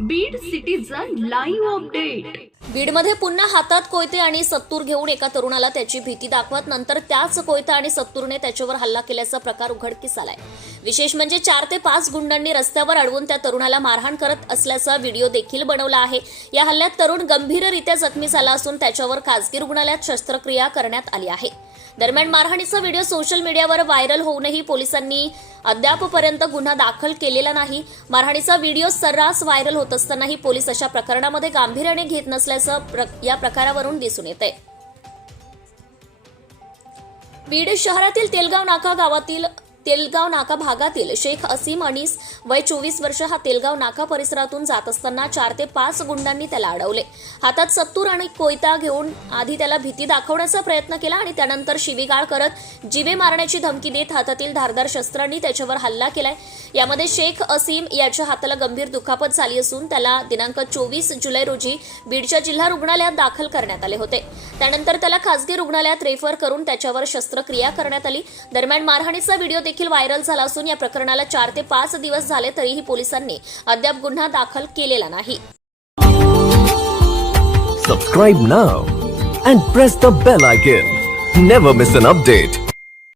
Beed citizen live update बीडमध्ये पुन्हा हातात कोयते आणि सत्तूर घेऊन एका तरुणाला त्याची भीती दाखवत नंतर त्याच कोयता आणि सत्तूरने त्याच्यावर हल्ला केल्याचा प्रकार उघडकीस आलाय. विशेष म्हणजे चार ते पाच गुंडांनी रस्त्यावर अडवून त्या तरुणाला मारहाण करत असल्याचा व्हिडिओ देखील बनवला आहे. या हल्ल्यात तरुण गंभीररित्या जखमी झाला असून त्याच्यावर खासगी रुग्णालयात शस्त्रक्रिया करण्यात आली आहे. दरम्यान मारहाणीचा व्हिडिओ सोशल मीडियावर व्हायरल होऊनही पोलिसांनी अद्यापपर्यंत गुन्हा दाखल केलेला नाही. मारहाणीचा व्हिडिओ सर्रास व्हायरल होत असतानाही पोलीस अशा प्रकरणामध्ये गांभीर्याने घेत नसल्याचं प्र- या प्रकारावरून दिसून येत. आहे बीड शहरातील तेलगाव नाका गावातील तेलगाव नाका भागातील शेख असीम अनीस वय चोवीस वर्ष हा तेलगाव नाका परिसरातून जात असताना चार ते पाच गुंडांनी त्याला अडवले. हातात सत्तूर आणि कोयता घेऊन आधी त्याला भीती दाखवण्याचा प्रयत्न केला आणि त्यानंतर शिवीगाळ करत जिवे मारण्याची धमकी देत हातातील धारदार शस्त्रांनी त्याच्यावर हल्ला केलाय. यामध्ये शेख असीम याच्या हाताला गंभीर दुखापत झाली असून त्याला दिनांक चोवीस जुलै रोजी बीडच्या जिल्हा रुग्णालयात दाखल करण्यात आले होते. त्यानंतर त्याला खासगी रुग्णालयात रेफर करून त्याच्यावर शस्त्रक्रिया करण्यात आली. दरम्यान मारहाणीचा व्हिडिओ देखील व्हायरल झाला असून या प्रकरणाला चार ते पाच दिवस झाले तरीही पोलिसांनी अद्याप गुन्हा दाखल केलेला नाही. Subscribe now and press the bell icon never miss an update